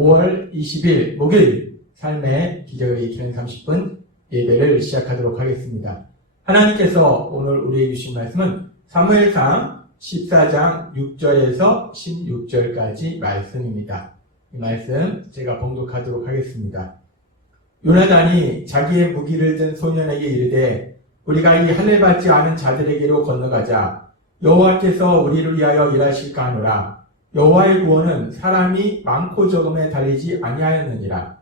5월 20일 목요일 삶의 기적의 기는 30분 예배를 시작하도록 하겠습니다. 하나님께서 오늘 우리에게 주신 말씀은 사무엘상 14장 6절에서 16절까지 말씀입니다. 이 말씀 제가 봉독하도록 하겠습니다. 요나단이 자기의 무기를 든 소년에게 이르되 우리가 이 할례 받지 않은 자들에게로 건너가자. 여호와께서 우리를 위하여 일하실까 하노라. 여호와의 구원은 사람이 많고 적음에 달리지 아니하였느니라.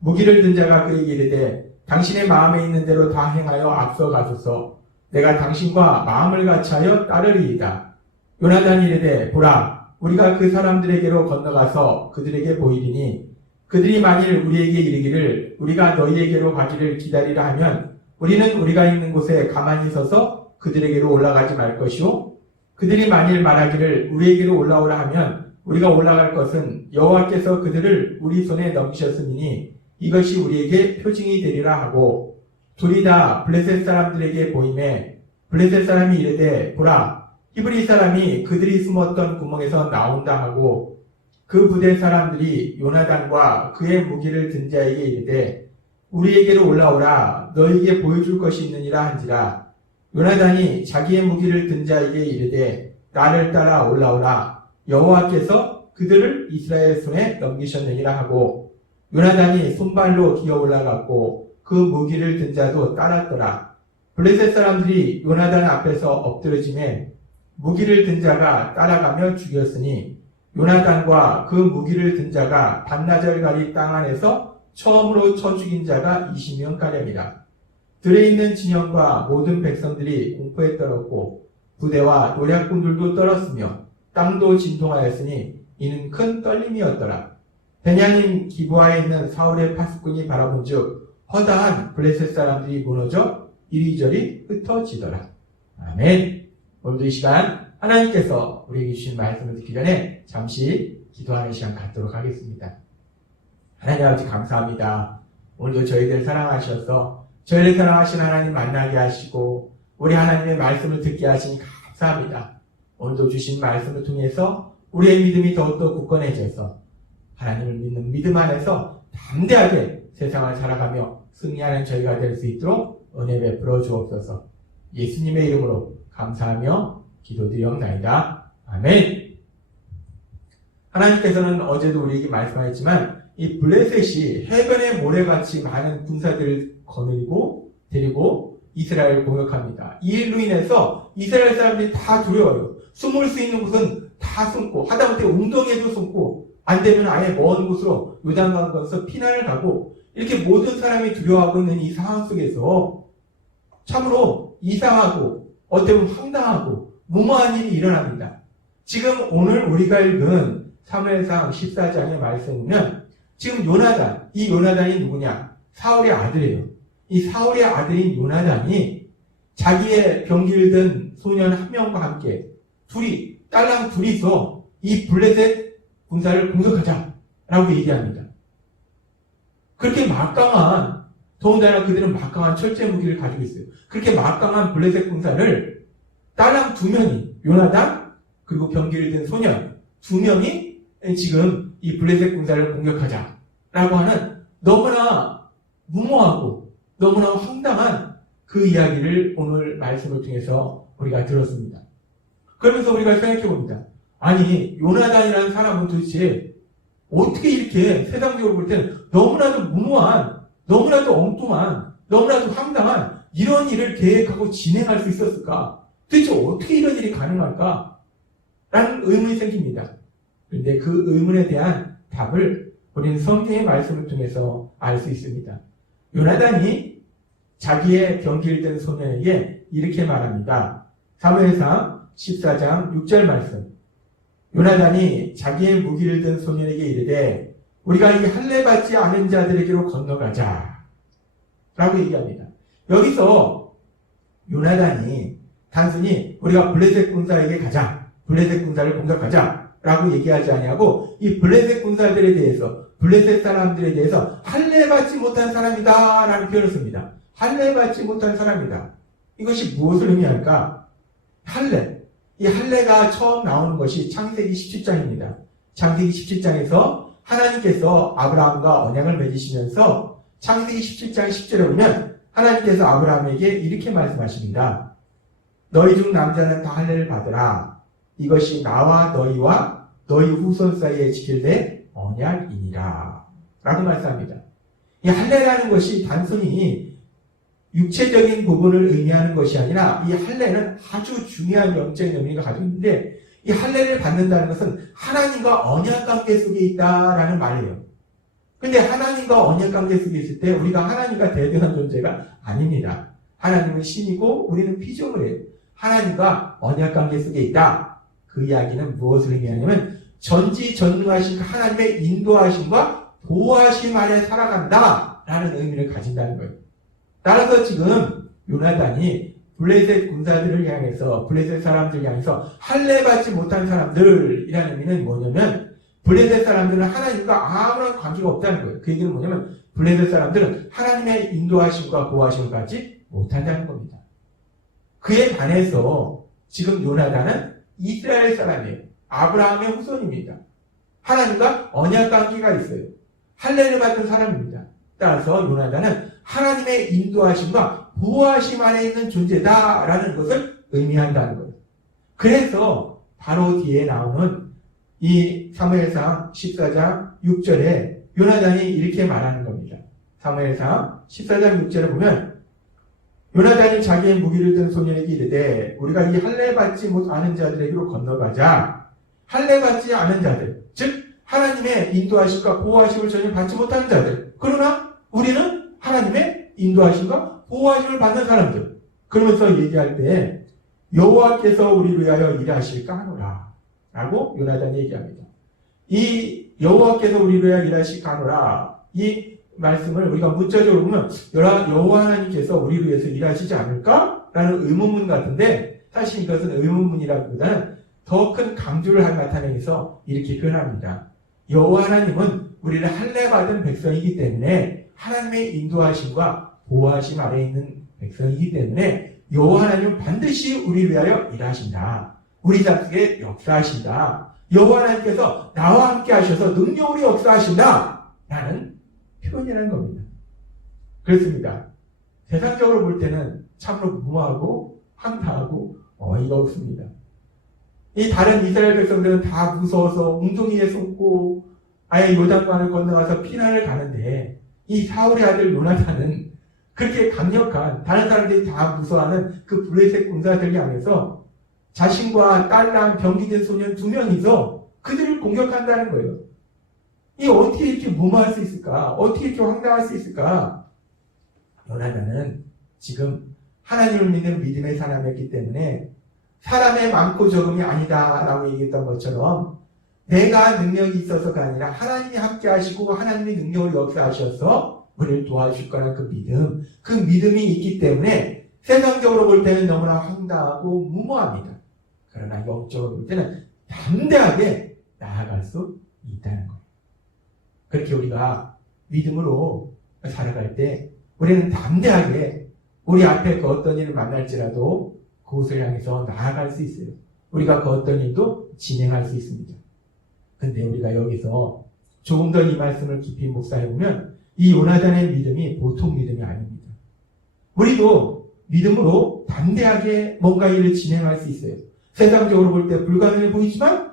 무기를 든 자가 그에게 이르되 당신의 마음에 있는 대로 다 행하여 앞서 가소서. 내가 당신과 마음을 같이하여 따르리이다. 요나단이 이르되 보라, 우리가 그 사람들에게로 건너가서 그들에게 보이리니 그들이 만일 우리에게 이르기를 우리가 너희에게로 가기를 기다리라 하면 우리는 우리가 있는 곳에 가만히 서서 그들에게로 올라가지 말 것이요, 그들이 만일 말하기를 우리에게로 올라오라 하면 우리가 올라갈 것은 여호와께서 그들을 우리 손에 넘기셨으니 이것이 우리에게 표징이 되리라 하고, 둘이 다 블레셋 사람들에게 보이매 블레셋 사람이 이르되 보라, 히브리 사람이 그들이 숨었던 구멍에서 나온다 하고, 그 부대 사람들이 요나단과 그의 무기를 든 자에게 이르되 우리에게로 올라오라, 너희에게 보여줄 것이 있느니라 한지라. 요나단이 자기의 무기를 든 자에게 이르되 나를 따라 올라오라, 여호와께서 그들을 이스라엘 손에 넘기셨느니라 하고, 요나단이 손발로 기어 올라갔고 그 무기를 든 자도 따랐더라. 블레셋 사람들이 요나단 앞에서 엎드러지매 무기를 든 자가 따라가며 죽였으니 요나단과 그 무기를 든 자가 반나절가리 땅 안에서 처음으로 쳐 죽인 자가 20명가량이라. 들에 있는 진영과 모든 백성들이 공포에 떨었고 부대와 노략군들도 떨었으며 땅도 진동하였으니 이는 큰 떨림이었더라. 베냐민 기브아에 있는 사울의 파수꾼이 바라본즉 허다한 블레셋 사람들이 무너져 이리저리 흩어지더라. 아멘. 오늘도 이 시간 하나님께서 우리에게 주신 말씀을 듣기 전에 잠시 기도하는 시간 갖도록 하겠습니다. 하나님 아버지 감사합니다. 오늘도 저희들 사랑하셔서 저희를 사랑하신 하나님 만나게 하시고 우리 하나님의 말씀을 듣게 하시니 감사합니다. 오늘도 주신 말씀을 통해서 우리의 믿음이 더욱더 굳건해져서 하나님을 믿는 믿음 안에서 담대하게 세상을 살아가며 승리하는 저희가 될 수 있도록 은혜 베풀어 주옵소서. 예수님의 이름으로 감사하며 기도드리옵나이다. 아멘. 하나님께서는 어제도 우리에게 말씀하셨지만 이 블레셋이 해변의 모래같이 많은 군사들을 거느리고 데리고 이스라엘을 공격합니다. 이 일로 인해서 이스라엘 사람들이 다 두려워요. 숨을 수 있는 곳은 다 숨고 하다못해 웅덩이에도 숨고 안되면 아예 먼 곳으로 요단강 건너서 피난을 가고 이렇게 모든 사람이 두려워하고 있는 이 상황 속에서 참으로 이상하고 어떻게 보면 황당하고 무모한 일이 일어납니다. 지금 오늘 우리가 읽은 사무엘상 14장의 말씀이면 지금 요나단, 이 요나단이 누구냐? 사울의 아들이에요. 이 사울의 아들인 요나단이 자기의 병기를 든 소년 한 명과 함께 딸랑 둘이서 이 블레셋 군사를 공격하자라고 얘기합니다. 그렇게 막강한, 더군다나 그들은 막강한 철제 무기를 가지고 있어요. 그렇게 막강한 블레셋 군사를 딸랑 두 명이, 요나단 그리고 병기를 든 소년 두 명이 지금 이 블레셋 군사를 공격하자라고 하는 너무나 무모하고 너무나 황당한 그 이야기를 오늘 말씀을 통해서 우리가 들었습니다. 그러면서 우리가 생각해 봅니다. 아니, 요나단이라는 사람은 도대체 어떻게 이렇게 세상적으로 볼 때는 너무나도 무모한, 너무나도 엉뚱한, 너무나도 황당한 이런 일을 계획하고 진행할 수 있었을까? 도대체 어떻게 이런 일이 가능할까? 라는 의문이 생깁니다. 그런데 그 의문에 대한 답을 우리는 성경의 말씀을 통해서 알 수 있습니다. 요나단이 자기의 병기를 든 소년에게 이렇게 말합니다. 사무엘상 14장 6절 말씀. 요나단이 자기의 무기를 든 소년에게 이르되 우리가 이 할례 받지 않은 자들에게로 건너가자 라고 얘기합니다. 여기서 요나단이 단순히 우리가 블레셋 군사에게 가자, 블레셋 군사를 공격하자 라고 얘기하지 아니하고 이 블레셋 군사들에 대해서, 블레셋 사람들에 대해서 할례 받지 못한 사람이다 라는 표현을 씁니다. 할례 받지 못한 사람이다. 이것이 무엇을 의미할까? 이 할례가 처음 나오는 것이 창세기 17장입니다. 창세기 17장에서 하나님께서 아브라함과 언약을 맺으시면서 창세기 17장 10절에 보면 하나님께서 아브라함에게 이렇게 말씀하십니다. 너희 중 남자는 다 할례를 받으라. 이것이 나와 너희와 너희 후손 사이에 지킬될 언약이니라. 라고 말씀합니다. 이 할례라는 것이 단순히 육체적인 부분을 의미하는 것이 아니라 이 할례는 아주 중요한 영적인 의미가 가지고 있는데 이 할례를 받는다는 것은 하나님과 언약관계 속에 있다라는 말이에요. 근데 하나님과 언약관계 속에 있을 때 우리가 하나님과 대등한 존재가 아닙니다. 하나님은 신이고 우리는 피조물이에요. 하나님과 언약관계 속에 있다. 그 이야기는 무엇을 의미하냐면 전지전능하신 하나님의 인도하심과 보호하심 아래 살아간다라는 의미를 가진다는 거예요. 따라서 지금 요나단이 블레셋 군사들을 향해서 블레셋 사람들을 향해서 할례 받지 못한 사람들이라는 의미는 뭐냐면 블레셋 사람들은 하나님과 아무런 관계가 없다는 거예요. 그 얘기는 뭐냐면 블레셋 사람들은 하나님의 인도하심과 보호하심을 받지 못한다는 겁니다. 그에 반해서 지금 요나단은 이스라엘 사람이에요. 아브라함의 후손입니다. 하나님과 언약 관계가 있어요. 할례를 받은 사람입니다. 따라서 요나단은 하나님의 인도하심과 보호하심 안에 있는 존재다라는 것을 의미한다는 거예요. 그래서 바로 뒤에 나오는 이 사무엘상 14장 6절에 요나단이 이렇게 말하는 겁니다. 사무엘상 14장 6절에 보면 요나단이 자기의 무기를 든 소년에게 이르되 우리가 이 할례 받지 못하는 자들에게로 건너가자. 할례 받지 않은 자들, 즉 하나님의 인도하심과 보호하심을 전혀 받지 못하는 자들. 그러나 우리는 하나님의 인도하심과 보호하심을 받는 사람들. 그러면서 얘기할 때 여호와께서 우리를 위하여 일하실까 하노라 라고 요나단이 얘기합니다. 이 여호와께서 우리를 위하여 일하실까 하노라 이 말씀을 우리가 문자적으로 보면 여호와 하나님께서 우리를 위해서 일하시지 않을까? 라는 의문문 같은데 사실 이것은 의문문이라기보다는 더 큰 강조를 나타내서 이렇게 표현합니다. 여호와 하나님은 우리를 할례 받은 백성이기 때문에 하나님의 인도하심과 보호하심 아래에 있는 백성이기 때문에 여호와 하나님은 반드시 우리를 위하여 일하신다. 우리 자식에 역사하신다. 여호와 하나님께서 나와 함께 하셔서 능력으로 역사하신다. 라는 표현이라는 겁니다. 그렇습니다. 세상적으로 볼 때는 참으로 무모하고 황당하고 어이가 없습니다. 이 다른 이스라엘 백성들은 다 무서워서 웅덩이에 숨고 아예 요단강을 건너가서 피난을 가는데 이 사울의 아들 요나단은 그렇게 강력한 다른 사람들이 다 무서워하는 그 블레셋 군사들을 향해서 자신과 딸랑 병기된 소년 2명이서 그들을 공격한다는 거예요. 이 어떻게 이렇게 무모할 수 있을까? 어떻게 이렇게 황당할 수 있을까? 요나단은 지금 하나님을 믿는 믿음의 사람이었기 때문에 사람의 많고 적음이 아니다라고 얘기했던 것처럼 내가 능력이 있어서가 아니라 하나님이 함께 하시고 하나님의 능력으로 역사하셔서 우리를 도와줄 거라는 그 믿음이 있기 때문에 세상적으로 볼 때는 너무나 황당하고 무모합니다. 그러나 영적으로 볼 때는 담대하게 나아갈 수 있다는 거예요. 그렇게 우리가 믿음으로 살아갈 때 우리는 담대하게 우리 앞에 그 어떤 일을 만날지라도 그곳을 향해서 나아갈 수 있어요. 우리가 그 어떤 일도 진행할 수 있습니다. 근데 우리가 여기서 조금 더 이 말씀을 깊이 묵상해보면 이 요나단의 믿음이 보통 믿음이 아닙니다. 우리도 믿음으로 담대하게 뭔가 일을 진행할 수 있어요. 세상적으로 볼 때 불가능해 보이지만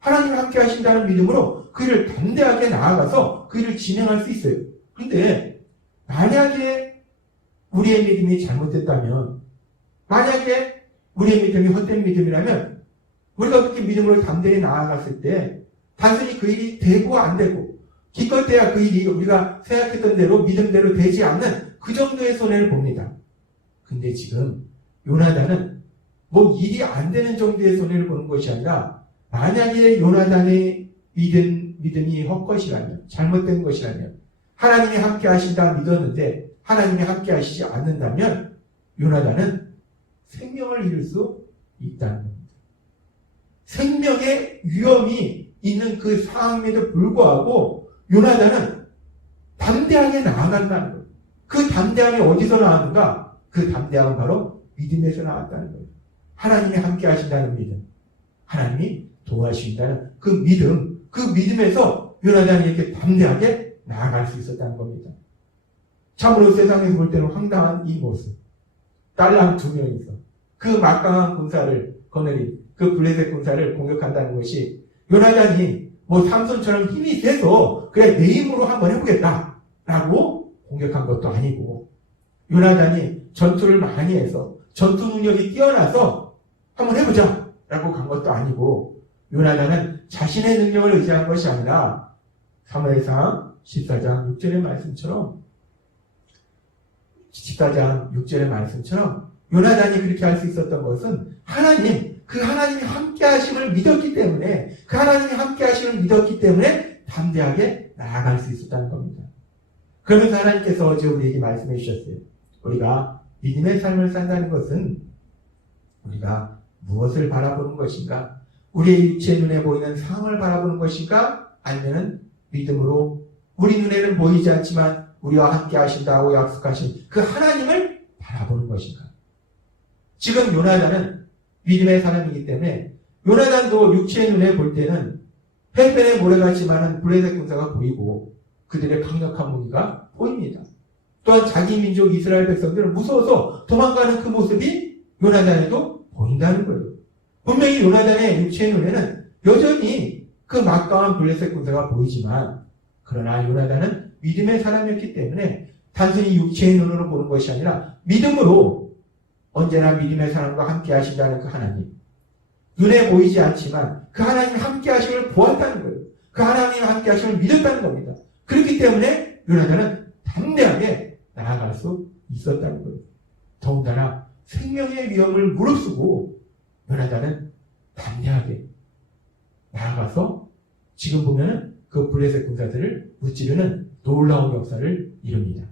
하나님이 함께 하신다는 믿음으로 그 일을 담대하게 나아가서 그 일을 진행할 수 있어요. 그런데 만약에 우리의 믿음이 잘못됐다면, 만약에 우리의 믿음이 헛된 믿음이라면 우리가 그렇게 믿음으로 담대히 나아갔을 때 단순히 그 일이 되고 안 되고 기껏해야 그 일이 우리가 생각했던 대로 믿음대로 되지 않는 그 정도의 손해를 봅니다. 근데 지금 요나단은 뭐 일이 안 되는 정도의 손해를 보는 것이 아니라 만약에 요나단의 믿음이 헛것이라면, 잘못된 것이라면, 하나님이 함께 하신다 믿었는데 하나님이 함께 하시지 않는다면 요나단은 생명을 잃을 수 있다는 겁니다. 생명의 위험이 있는 그 상황임에도 불구하고 요나단은 담대하게 나아간다는 거예요. 그 담대함이 어디서 나왔는가? 그 담대함은 바로 믿음에서 나왔다는 거예요. 하나님이 함께 하신다는 믿음, 하나님이 도와주신다는 그 믿음에서 요나단이 이렇게 담대하게 나아갈 수 있었다는 겁니다. 참으로 세상에서 볼 때는 황당한 이 모습. 딸랑 2명이서 그 막강한 군사를 거느린 그 블레셋 군사를 공격한다는 것이 요나단이 삼손처럼 힘이 세서 그래 내 힘으로 한번 해보겠다 라고 공격한 것도 아니고, 요나단이 전투를 많이 해서 전투 능력이 뛰어나서 한번 해보자 라고 간 것도 아니고, 요나단은 자신의 능력을 의지한 것이 아니라 사무엘상 14장 6절의 말씀처럼 요나단이 그렇게 할 수 있었던 것은 그 하나님이 함께 하심을 믿었기 때문에, 담대하게 나아갈 수 있었다는 겁니다. 그러면서 하나님께서 어제 우리에게 말씀해 주셨어요. 우리가 믿음의 삶을 산다는 것은 우리가 무엇을 바라보는 것인가? 우리의 육체의 눈에 보이는 상황을 바라보는 것인가? 아니면 믿음으로 우리 눈에는 보이지 않지만 우리와 함께 하신다고 약속하신 그 하나님을 바라보는 것인가? 지금 요나단은 믿음의 사람이기 때문에, 요나단도 육체의 눈에 볼 때는 해변에 모래같이 많은 블레셋 군사가 보이고 그들의 강력한 무기가 보입니다. 또한 자기 민족 이스라엘 백성들은 무서워서 도망가는 그 모습이 요나단에도 보인다는 거예요. 분명히 요나단의 육체의 눈에는 여전히 그 막강한 블레셋 군사가 보이지만, 그러나 요나단은 믿음의 사람이었기 때문에 단순히 육체의 눈으로 보는 것이 아니라 믿음으로, 언제나 믿음의 사람과 함께 하신다는 그 하나님, 눈에 보이지 않지만 그 하나님이 함께 하심을 보았다는 거예요. 그 하나님이 함께 하심을 믿었다는 겁니다. 그렇기 때문에 요나단은 담대하게 나아갈 수 있었다는 거예요. 더군다나 생명의 위험을 무릅쓰고 요나단은 담대하게 나아가서 지금 보면은 그 블레셋 군사들을 무찌르는 놀라운 역사를 이룹니다.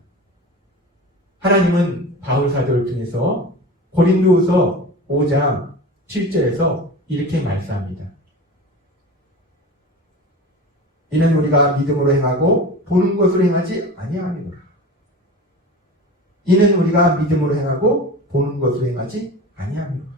하나님은 바울 사도를 통해서 고린도후서 5장 7절에서 이렇게 말씀합니다. 이는 우리가 믿음으로 행하고 보는 것으로 행하지 아니함이노라. 이는 우리가 믿음으로 행하고 보는 것으로 행하지 아니함이노라.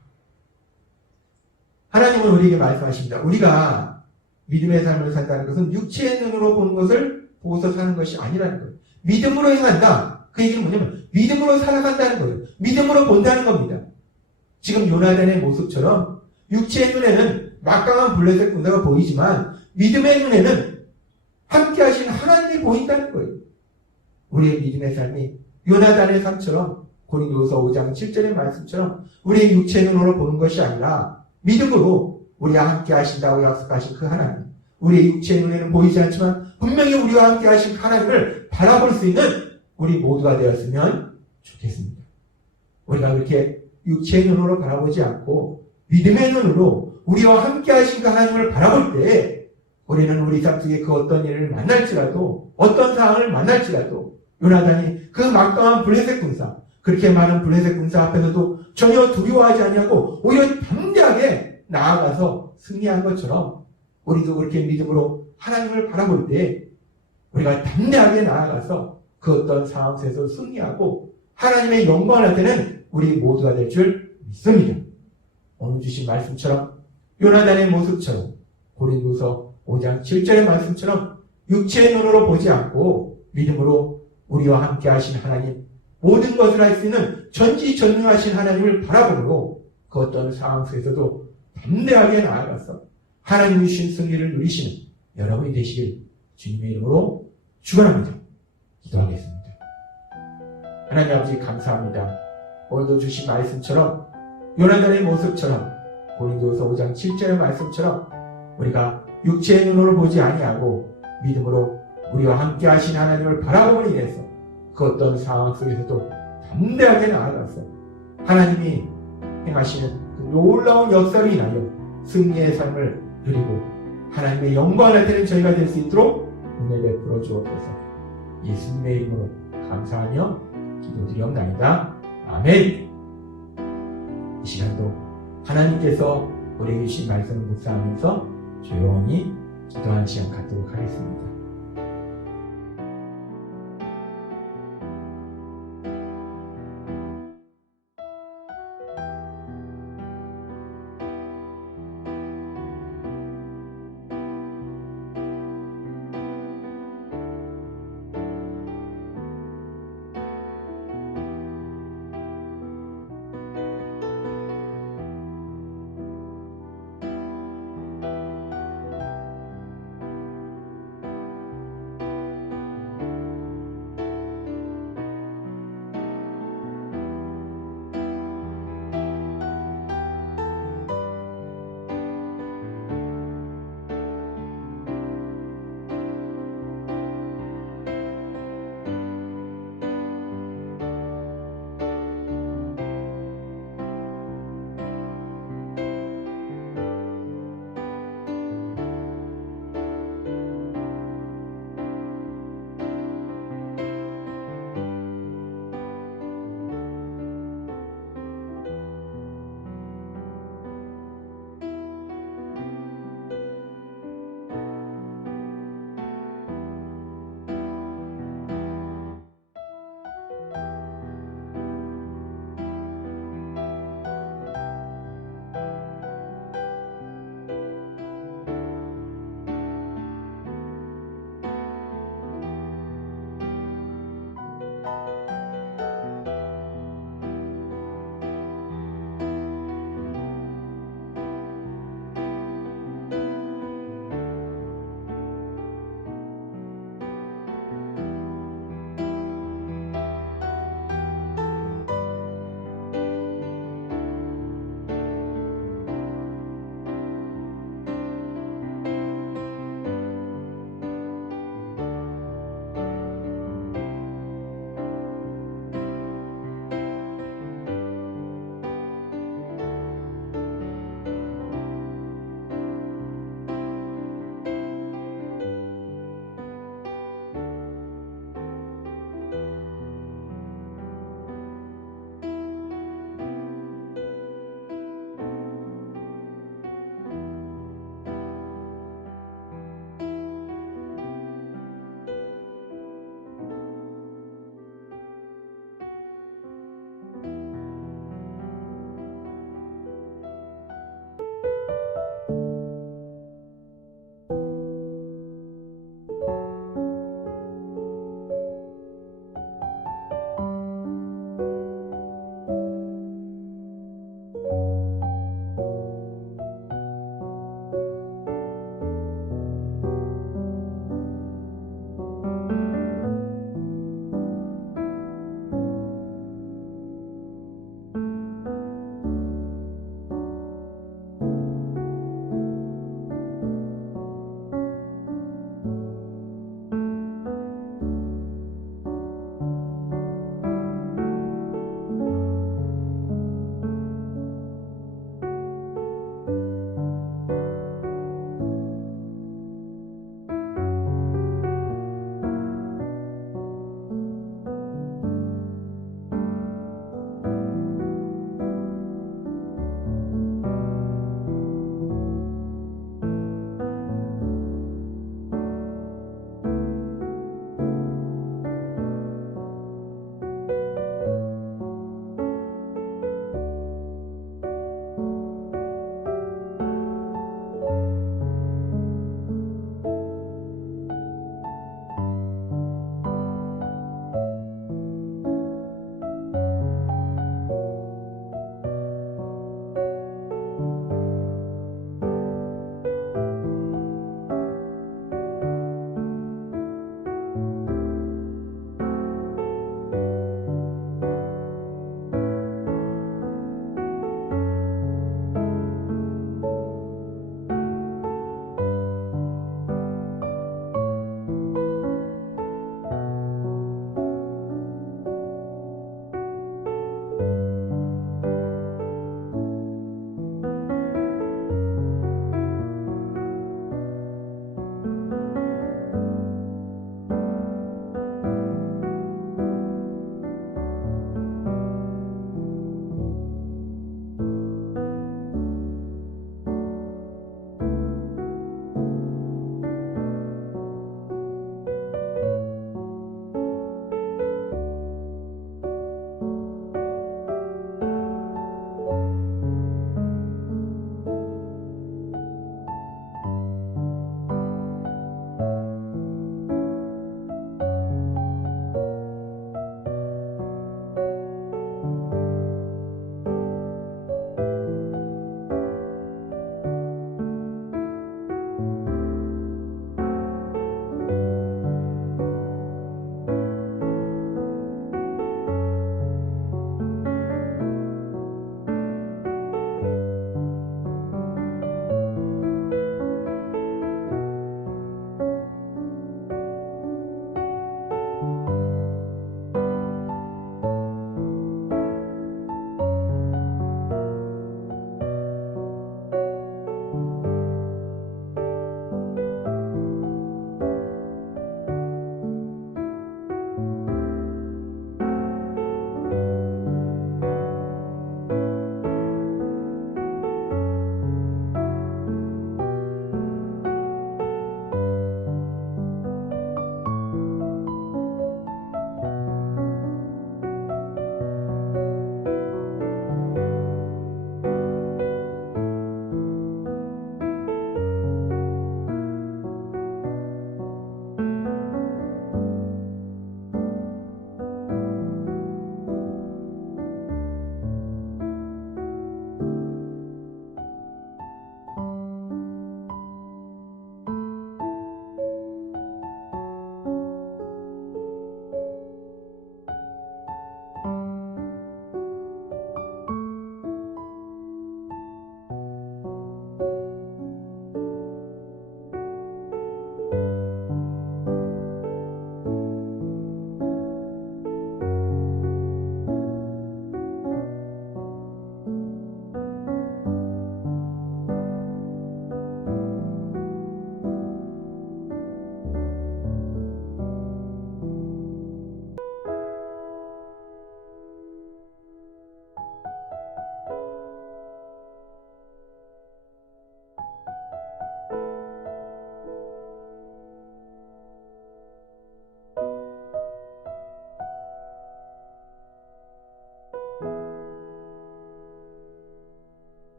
하나님은 우리에게 말씀하십니다. 우리가 믿음의 삶을 산다는 것은 육체의 눈으로 보는 것을 보고서 사는 것이 아니라는 거예요. 믿음으로 행한다. 그 얘기는 뭐냐면 믿음으로 살아간다는 거예요. 믿음으로 본다는 겁니다. 지금 요나단의 모습처럼 육체의 눈에는 막강한 블레셋 군사가 보이지만 믿음의 눈에는 함께 하신 하나님이 보인다는 거예요. 우리의 믿음의 삶이 요나단의 삶처럼, 고린도후서 5장 7절의 말씀처럼 우리의 육체의 눈으로 보는 것이 아니라 믿음으로 우리와 함께 하신다고 약속하신 그 하나님, 우리의 육체의 눈에는 보이지 않지만 분명히 우리와 함께 하신 하나님을 바라볼 수 있는 우리 모두가 되었으면 좋겠습니다. 우리가 그렇게 육체의 눈으로 바라보지 않고 믿음의 눈으로 우리와 함께 하신 그 하나님을 바라볼 때, 우리는 우리 삶 속에 그 어떤 일을 만날지라도, 어떤 상황을 만날지라도 요나단이 그 막강한 블레셋 군사, 그렇게 많은 블레셋 군사 앞에서도 전혀 두려워하지 아니하고 오히려 담대하게 나아가서 승리한 것처럼, 우리도 그렇게 믿음으로 하나님을 바라볼 때 우리가 담대하게 나아가서 그 어떤 상황 속에서 승리하고 하나님의 영광을 나타내는 우리 모두가 될 줄 믿습니다. 오늘 주신 말씀처럼, 요나단의 모습처럼, 고린도서 5장 7절의 말씀처럼 육체의 눈으로 보지 않고 믿음으로 우리와 함께 하신 하나님, 모든 것을 할 수 있는 전지전능하신 하나님을 바라보므로 그 어떤 상황 속에서도 담대하게 나아가서 하나님이 주신 승리를 누리시는 여러분이 되시길 주님의 이름으로 축원합니다. 기도하겠습니다. 하나님 아버지 감사합니다. 오늘도 주신 말씀처럼, 요나단의 모습처럼, 고린도서 5장 7절의 말씀처럼 우리가 육체의 눈으로 보지 아니하고 믿음으로 우리와 함께 하신 하나님을 바라보므로 인해서 그 어떤 상황 속에서도 담대하게 나아가서 하나님이 행하시는 그 놀라운 역사를 인하여 승리의 삶을 누리고 하나님의 영광을 나타내는 저희가 될 수 있도록 은혜 베풀어 주옵소서. 예수님의 이름으로 감사하며 기도드리옵나이다. 아멘. 이 시간도 하나님께서 우리에게 주신 말씀을 묵상하면서 조용히 기도하는 시간 갖도록 하겠습니다.